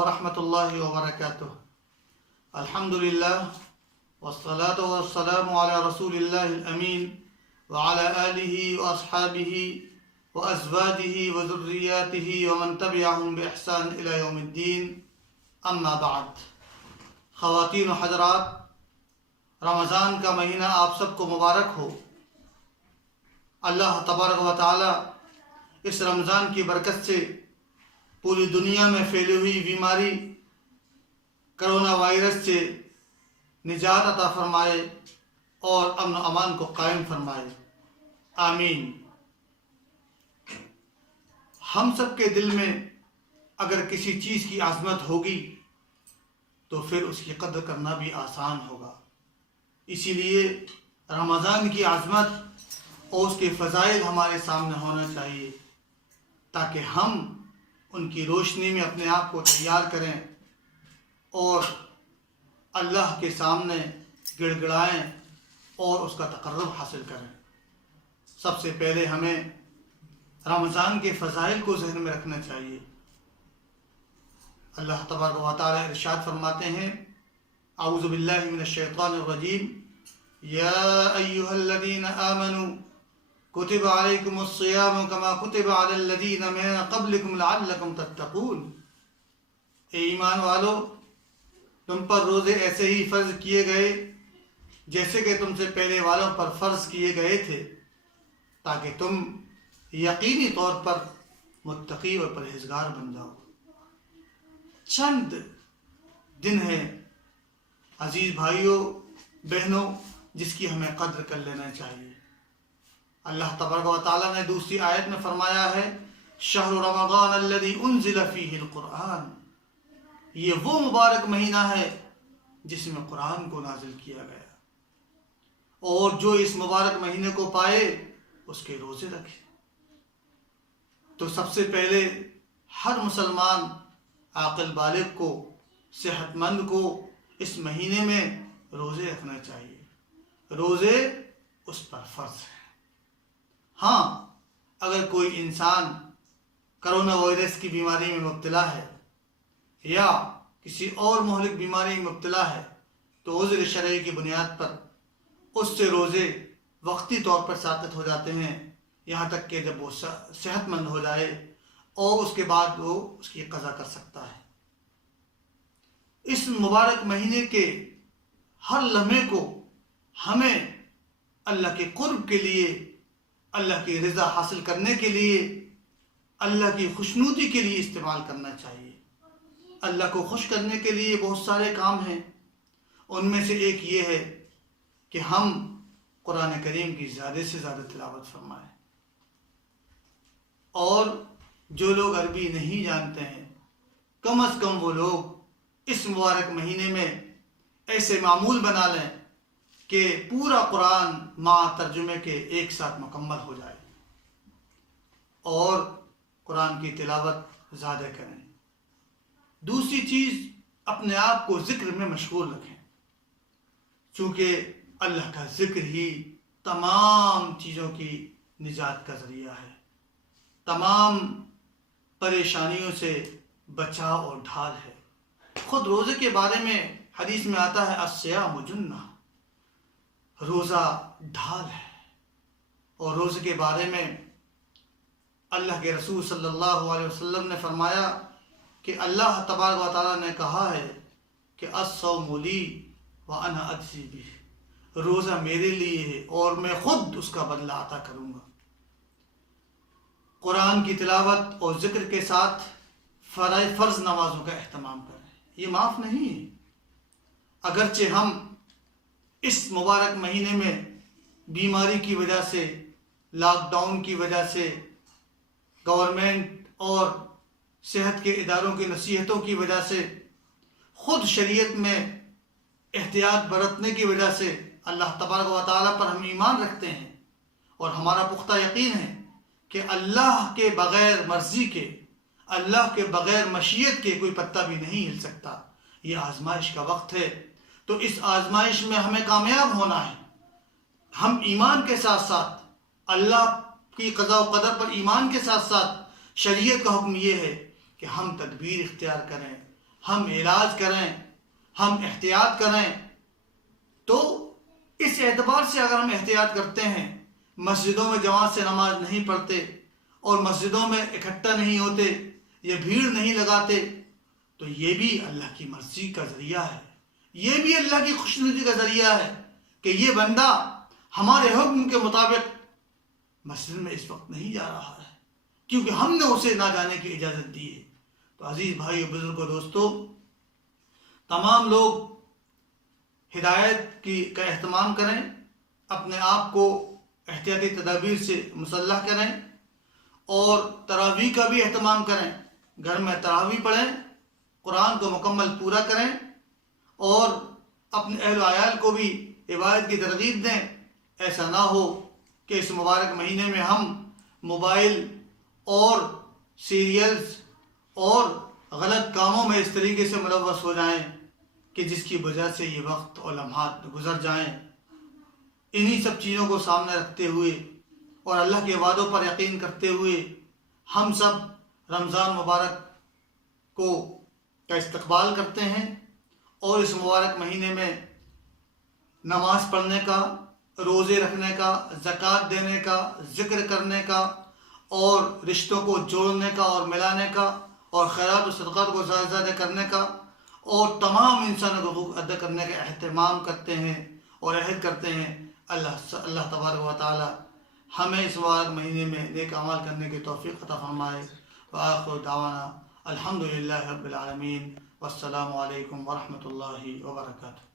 वरहमतुल्लाहि वबरकातुह। अल्हम्दुलिल्लाह वस्सलातु वस्सलामु अला रसूलिल्लाहिल अमीन व अला आलिहि व अस्हाबिहि व अज़वाजिहि व ज़ुर्रिय्यातिहि व मन तबिअहुम बि इहसान इला यौमिद्दीन, अम्मा बाद। ख़वातीन व हज़रात, रमज़ान का महीना आप सबको मुबारक हो। अल्लाह तबारक व तआला इस रमज़ान की बरकत से पूरी दुनिया में फैली हुई बीमारी कोरोना वायरस से निजात अता फरमाए और अमन अमान को कायम फरमाए, आमीन। हम सब के दिल में अगर किसी चीज़ की आज़मत होगी तो फिर उसकी कद्र करना भी आसान होगा। इसीलिए रमज़ान की आज़मत और उसके फ़ज़ाइल हमारे सामने होना चाहिए ताकि हम उनकी रोशनी में अपने आप को तैयार करें और अल्लाह के सामने गिड़गिड़ाएं और उसका तक़र्रुब हासिल करें। सबसे पहले हमें रमज़ान के फ़ज़ाइल को ज़हन में रखना चाहिए। अल्लाह तबारक व तआला इरशाद फरमाते हैं, औज़ु बिल्लाहि मिनश शैतानिर रजीम, या अय्युहल्लज़ीना आमनू कुतिबा अलैकुमुस्सियामु कमा कुतिबा अलल्लज़ीना मिन क़ब्लिकुम लअल्लकुम तत्तक़ून। ए ईमान वालो, तुम पर रोज़े ऐसे ही फ़र्ज़ किए गए जैसे कि तुमसे पहले वालों पर फ़र्ज़ किए गए थे ताकि तुम यकीनी तौर पर मुत्तक़ी और परहेज़गार बन जाओ। चंद दिन है अजीज़ भाइयों बहनों जिसकी हमें कद्र कर लेना चाहिए। अल्लाह तबारक व तआला ने दूसरी आयत में फरमाया है, शहरु रमज़ान अल्लज़ी उन्ज़िला फ़ीहिल क़ुरआन। ये वो मुबारक महीना है जिसमें कुरान को नाजिल किया गया और जो इस मुबारक महीने को पाए उसके रोज़े रखे। तो सबसे पहले हर मुसलमान आक़िल बालिग़ को, सेहतमंद को इस महीने में रोज़े रखना चाहिए। रोज़े उस पर फ़र्ज़ है। हाँ, अगर कोई इंसान कोरोना वायरस की बीमारी में मुब्तला है या किसी और मुहलिक बीमारी में मुब्तला है तो उज़्र शरई की बुनियाद पर उससे रोज़े वक्ती तौर पर साक़ित हो जाते हैं, यहाँ तक कि जब वो सेहतमंद हो जाए और उसके बाद वो उसकी क़ज़ा कर सकता है। इस मुबारक महीने के हर लम्हे को हमें अल्लाह के क़ुर्ब के लिए, अल्लाह की रज़ा हासिल करने के लिए, अल्लाह की खुशनुदी के लिए इस्तेमाल करना चाहिए। अल्लाह को खुश करने के लिए बहुत सारे काम हैं। उनमें से एक ये है कि हम कुरान करीम की ज़्यादा से ज़्यादा तिलावत फरमाएं। और जो लोग अरबी नहीं जानते हैं, कम अज़ कम वो लोग इस मुबारक महीने में ऐसे मामूल बना लें कि पूरा कुरान माँ तर्जुमे के एक साथ मुकम्मल हो जाए और कुरान की तिलावत ज़्यादा करें। दूसरी चीज़, अपने आप को ज़िक्र में मशगूल रखें, चूँकि अल्लाह का ज़िक्र ही तमाम चीज़ों की निजात का ज़रिया है, तमाम परेशानियों से बचाव और ढाल है। ख़ुद रोज़े के बारे में हदीस में आता है, अस्सियामु जुन्ना, रोज़ा ढाल है। और रोज़े के बारे में अल्लाह के रसूल सल्लल्लाहु अलैहि वसल्लम ने फरमाया कि अल्लाह तबारक व तआला ने कहा है कि अस्सौमु ली व अना अज्ज़ी बिही, रोज़ा मेरे लिए है और मैं ख़ुद उसका बदला अता करूँगा। कुरान की तिलावत और ज़िक्र के साथ फ़र्ज़ नमाज़ों का अहतमाम करें, ये माफ़ नहीं है। अगरचे हम इस मुबारक महीने में बीमारी की वजह से, लॉकडाउन की वजह से, गवर्नमेंट और सेहत के इदारों की नसीहतों की वजह से, ख़ुद शरीयत में एहतियात बरतने की वजह से अल्लाह तबारक व तआला पर हम ईमान रखते हैं और हमारा पुख्ता यकीन है कि अल्लाह के बग़ैर मर्ज़ी के, अल्लाह के बग़ैर मशीयत के कोई पत्ता भी नहीं हिल सकता। ये आजमाइश का वक्त है, तो इस आजमाइश में हमें कामयाब होना है। हम ईमान के साथ साथ अल्लाह की क़ज़ा व क़दर पर ईमान के साथ साथ शरीयत का हुक्म ये है कि हम तदबीर इख्तियार करें, ہم علاج کریں، ہم احتیاط کریں، تو اس اعتبار سے اگر ہم احتیاط کرتے ہیں، مسجدوں میں جماعت سے نماز نہیں پڑھتے اور مسجدوں میں اکٹھا نہیں ہوتے یا بھیڑ نہیں لگاتے، تو یہ بھی اللہ کی مرضی کا ذریعہ ہے، یہ بھی اللہ کی خوشنودی کا ذریعہ ہے کہ یہ بندہ ہمارے حکم کے مطابق مسجد میں اس وقت نہیں جا رہا ہے کیونکہ ہم نے اسے نہ جانے کی اجازت دی ہے۔ تو عزیز بھائی اور بزرگوں دوستو، تمام لوگ ہدایت کا اہتمام کریں، اپنے آپ کو احتیاطی تدابیر سے مسلح کریں اور تراویح کا بھی اہتمام کریں، گھر میں تراویح پڑھیں، قرآن کو مکمل پورا کریں اور اپنے اہل و عیال کو بھی عبادت کی ترغیب دیں۔ ایسا نہ ہو کہ اس مبارک مہینے میں ہم موبائل اور سیریلز اور غلط کاموں میں اس طریقے سے ملوث ہو جائیں کہ جس کی وجہ سے یہ وقت اور لمحات گزر جائیں۔ انہی سب چیزوں کو سامنے رکھتے ہوئے اور اللہ کے وعدوں پر یقین کرتے ہوئے ہم سب رمضان مبارک کا استقبال کرتے ہیں اور اس مبارک مہینے میں نماز پڑھنے کا، روزے رکھنے کا، زکوٰۃ دینے کا، ذکر کرنے کا اور رشتوں کو جوڑنے کا اور ملانے کا اور خیرات و صدقات کو زیادہ زیادہ کرنے کا اور تمام انسانوں کو حقوق ادا کرنے کا اہتمام کرتے ہیں اور عہد کرتے ہیں۔ اللہ تبارک و تعالی ہمیں اس مبارک مہینے میں نیک اعمال کرنے کی توفیق عطا فرمائے۔ وآخر دعوانا الحمدللہ رب العالمین، والسلام علیکم ورحمۃ اللہ وبرکاتہ۔